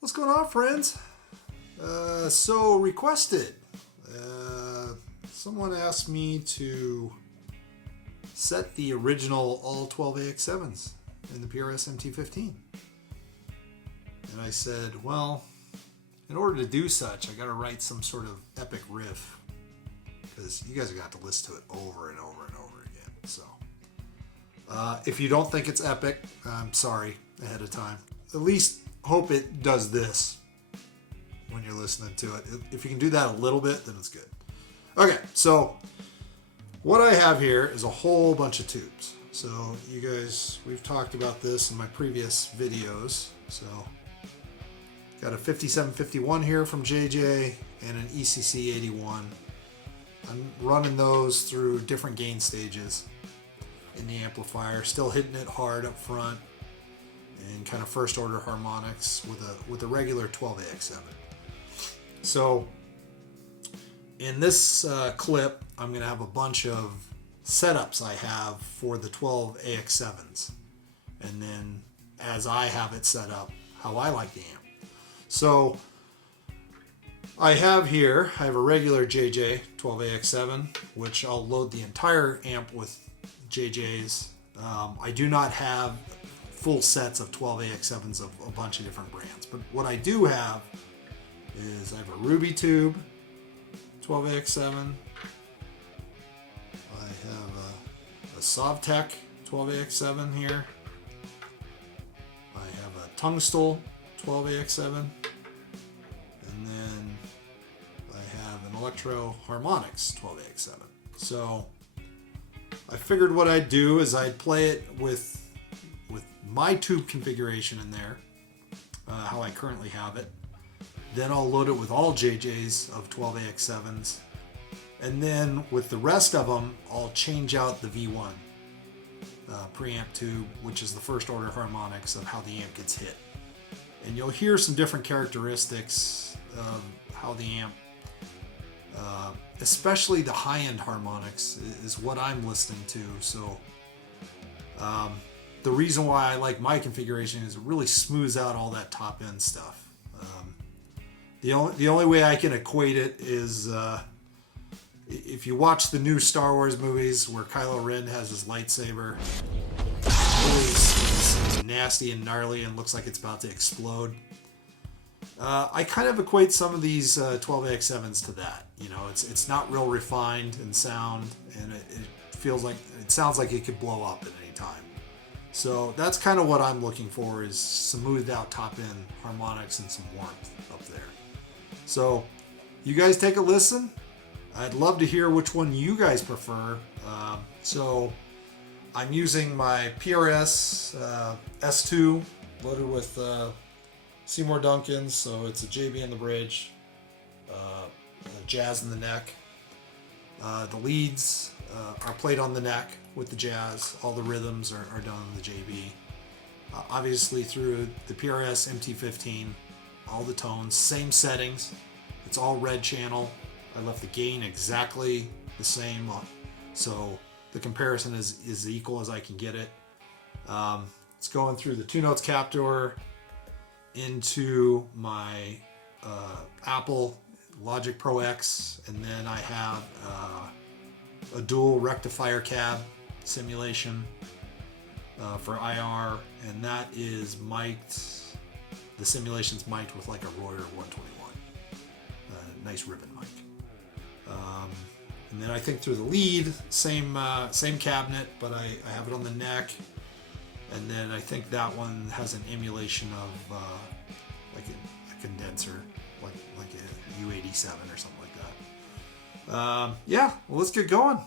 What's going on, friends? So requested. Someone asked me to set the original all 12 AX7s in the PRS MT15. And I said, well, in order to do such, I got to write some sort of epic riff, because you guys have got to listen to it over and over and over again. So if you don't think it's epic, I'm sorry ahead of time. At least hope it does this when you're listening to it. If you can do that a little bit, then it's good. Okay, so what I have here is a whole bunch of tubes. So you guys, we've talked about this in my previous videos. So got a 5751 here from JJ and an ECC 81. I'm running those through different gain stages in the amplifier, still hitting it hard up front and kind of first order harmonics with a regular 12AX7. So in this clip, I'm going to have a bunch of setups I have for the 12AX7s, and then as I have it set up, how I like the amp. So I have a regular JJ 12AX7, which I'll load the entire amp with JJs. I do not have full sets of 12AX7s of a bunch of different brands, but what I do have is I have a Ruby tube 12AX7. I have a Sovtek 12AX7 here. I have a Tung-Sol 12AX7, and then I have an Electro Harmonix 12AX7. So I figured what I'd do is I'd play it with my tube configuration in there, how I currently have it. Then I'll load it with all JJs of 12AX7s, and then with the rest of them, I'll change out the V1 preamp tube, which is the first order harmonics of how the amp gets hit. And you'll hear some different characteristics of how the amp, especially the high-end harmonics, is what I'm listening to. So the reason why I like my configuration is it really smooths out all that top-end stuff. The only way I can equate it is if you watch the new Star Wars movies where Kylo Ren has his lightsaber, it's nasty and gnarly and looks like it's about to explode. I kind of equate some of these 12AX7s to that. You know, it's not real refined in sound, and it sounds like it could blow up at any time. So that's kind of what I'm looking for, is smoothed out top end harmonics and some warmth up there. So you guys take a listen. I'd love to hear which one you guys prefer. So I'm using my PRS S2 loaded with Seymour Duncans, so it's a JB in the bridge, a jazz in the neck. The leads are played on the neck with the jazz. All the rhythms are done on the JB. Obviously through the PRS MT15, all the tones, same settings. It's all red channel. I left the gain exactly the same, so the comparison is equal as I can get it. It's going through the 2 notes captor into my Apple Logic Pro X, and then I have a dual rectifier cab simulation for IR, and that is mic'd. The simulation's mic'd with like a Royer 121, nice ribbon mic. And then I think through the lead, same cabinet, but I have it on the neck. And then I think that one has an emulation of like a condenser, like a U87 or something like that. Yeah, well, let's get going.